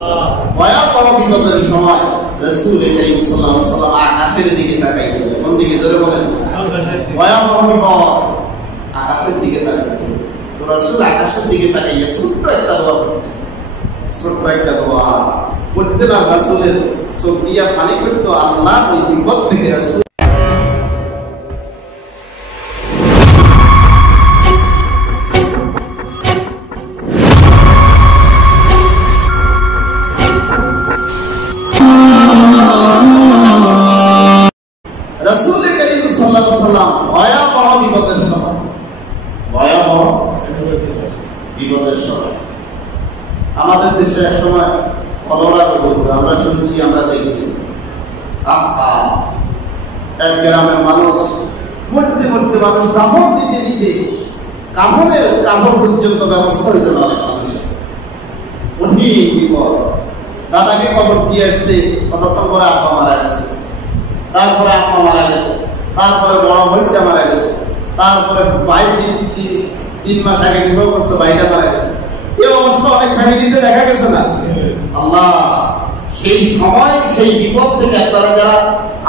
ভয়াবহ বিপদের সময় রাসূল করিম সাল্লাল্লাহু আলাইহি ওয়াসাল্লাম আকাশের দিকে তাকাইতেন। কোন দিকে? জোরে বলেন। ভয়াবহ বিপদ, আকাশের দিকে তাকাইতেন। তো রাসূল আকাশের দিকে তাকাইয়া ছোট্ট একটা দোয়া করতেন। ছোট্ট একটা দোয়া করতেন আর রাসূলের চোখ দিয়া পানি পড়তো। আল্লাহ ওই বিপদ থেকে রাসূল রাসূল করিম সাল্লাল্লাহু আলাইহি ওয়াসাল্লাম ভয়াবহ বিপদের সময়, ভয়াবহ বিপদের সময় আমাদের দেশে এক সময় কলেরা রোগ, আমরা শুনছি, আমরা দেখি, এক গ্রামের মানুষ মরতে মরতে, মানুষ কাপড় দিতে দিতে কাপড় পর্যন্ত ব্যবস্থা হইতে পারে মানুষের। কঠিন বিপদ। দাদাকে খবর দিয়ে আসছে, কতক্ষণ করে আব্বা মারা গেছে, তারপরে আম্মা মারা গেছে, তারপরে বড় ভাইটা মারা গেছে, তারপরে ভাই 3 মাস আগে বিবাহ করছে, ভাইটা মারা গেছে। এই অবস্থা অনেক ফ্যামিলিতে দেখা গেছে না? আল্লাহ সেই সময় সেই বিপদ থেকে আপনারা যারা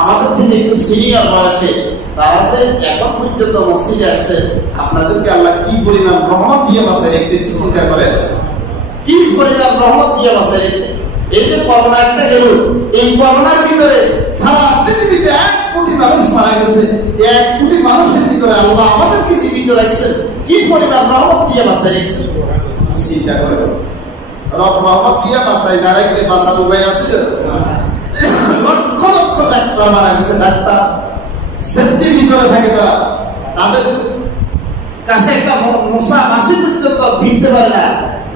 আমাদের থেকে একটু সিনিয়র বয়সে, তারা যে এখন পর্যন্ত মসজিদে আসছে, আপনাদেরকে আল্লাহ কি পরিমাণ রহমত দিয়ে বাঁচায় রেখেছে চিন্তা করেন। কি পরিমাণ রহমত দিয়ে বাঁচায় রেখেছে। এই যে করোনা একটা গেল, এই করোনার ভিতরে সারা পৃথিবীতে 1 কোটি মানুষ মারা গেছে। 1 কোটি মানুষের ভিতরে আল্লাহ আমাদেরকে জীবিত রাখছেন। কি পরিমাণ রহমত দিয়ে বাঁচায় রেখেছে চিন্তা করেন। রহমত দিয়ে বাঁচায় না রাখলে বাঁচার উপায় আছে? লক্ষ লক্ষ ডাক্তার মারা গেছে। ডাক্তার সেফটির ভিতরে থাকে, তাদের কাছে একটা মশা মাসি পর্যন্ত ভিড়তে পারে না।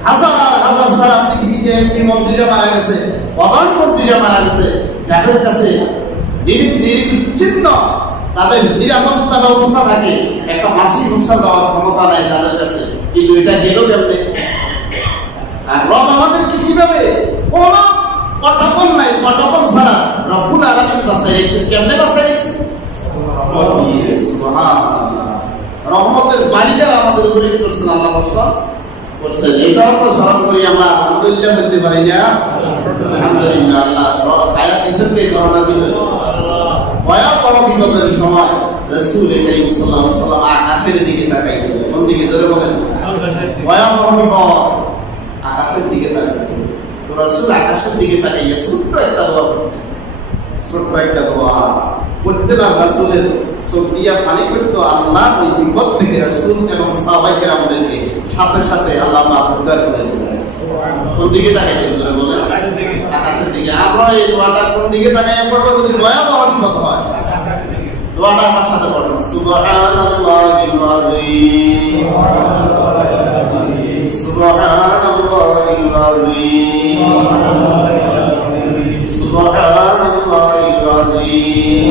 হাজার হাজার সারা পৃথিবীতে এমপি মন্ত্রীরা মারা গেছে, প্রধানমন্ত্রীরা মারা গেছে, যাদের কাছে নিরবিচ্ছিন্ন তাদের নিরাপত্তা ব্যবস্থা থাকে, একটা মাসি মশা যাওয়ার ক্ষমতা নাই তাদের কাছে। কিন্তু এটা গেল কেমনে? আর রব আমাদেরকে কিভাবে, কোন প্রটোকল নাই, প্রটোকল ছাড়া রব্বুল আলামিন বাঁচায় রেখেছেন। কেমনে বাঁচায় রেখেছেন? সুবহানাল্লাহ। রহমতের বাড়িটা আমাদের উপরে কি করছেন? আল্লাহ বর্ষণ করছেন। এটাও তো স্মরণ করি আমরা, আলহামদুলিল্লাহ বলতে পারি না? আলহামদুলিল্লাহ। আল্লাহ আয়াত দিয়েছেন এই করোনার ভিতরে ভয়াবহ বিপদের সময় রাসূল করিম সাল্লাল্লাহু আলাইহি ওয়াসাল্লাম আকাশের দিকে তাকাইতেন। কোন দিকে? জোরে বলেন। ভয়াবহ বিপদ, আকাশের দিকে তাকাইতেন। তো রাসূল আকাশের দিকে তাকাইয়া ছোট্ট একটা দোয়া করতেন। ছোট্ট একটা দোয়া করতেন আর রাসূলের চোখ দিয়া পানি পড়তো। আল্লাহ ওই বিপদ থেকে রাসূল এবং সাহাবায়ে কেরামদেরকে সাথে সাথে আল্লাহ পাক উদ্ধার করে দিলেন। কোন দিকে তাকাইতেন? জোরে বলেন। আকাশের দিকে। আমরা এই দোয়াটা কোন দিকে তাকাইয়া পড়বো যদি ভয়াবহ বিপদ হয়? দোয়াটা আমার সাথে পড়ুন। সুবহানাল্লাহিল আযীম, সুবহানাল্লাহিল আযীম, সুবহানাল্লাহিল আযীম,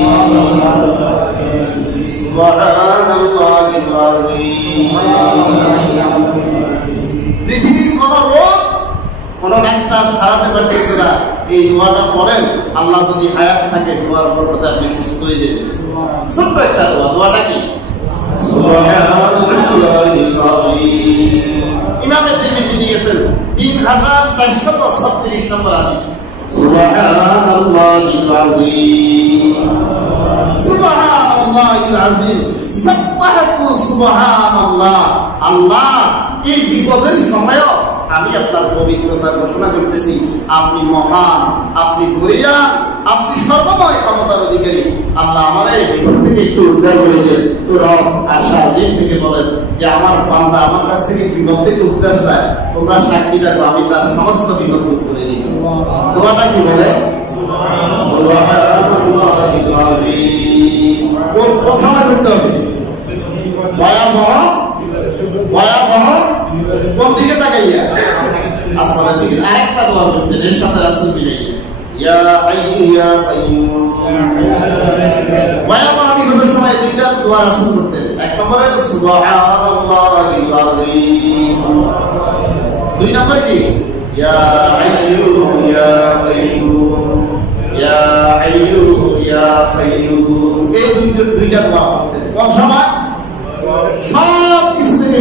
সুবহানাল্লাহিল আযীম। পৃথিবীর কোন রোগ, কোন ডাক্তার সারাতে পারতেছে না। এই দোয়াটা পড়েন, আল্লাহ যদি হায়াত থাকে দোয়ার বরকতে আপনি সুস্থ হয়ে যাবেন। ছোট্ট একটা দোয়া। দোয়াটা কি? সুবহানাল্লাহিল আযীম। ইমামে তিরমিজি নিয়েছেন 3436 নম্বর হাদিস। সুবহানাল্লাহিল আযীম, সুবহানাল্লাহিল আযীম, সাব্বাহাতু সুবহানাল্লাহ। আল্লাহ এই বিপদের সময়ও আমি আপনার পবিত্রতা ঘোষণা করতেছি। আপনি মহান, আপনি বরিয়ান, আপনি সর্বময় ক্ষমতার অধিকারী। আল্লাহ আমার এই বিপদ থেকে একটু উদ্ধার করে দেন। তো রব আশা দিন থেকে বলেন যে আমার বান্দা আমার কাছ থেকে বিপদ থেকে উদ্ধার চায়, তোমরা সাক্ষী দেখো আমি তার সমস্ত বিপদ দূর করে দিয়েছি। দোয়াটা কি বলে? সুবহানাল্লাহিল আযীম। কোন সময় করতে হবে? ভয়াবহ, ভয়াবহ কোন দিকে তাকাইয়া? আসমানের দিকে। আরেকটা দোয়া করতেন, এর সাথে রাসূল মিলাইয়া, ইয়া হাইয়ু ইয়া কাইয়ুম। ভয়াবহ বিপদের সময় দুইটা দোয়া রাসূল করতেন। এক নম্বরে সুবহানাল্লাহিল আযীম, 2 নম্বর কি? ইয়া হাইয়ু ইয়া কাইয়ুম, ইয়া হাইয়ু ইয়া কাইয়ুম। এই দুইটা দোয়া করতেন। কোন সময়? সব কিছু থেকে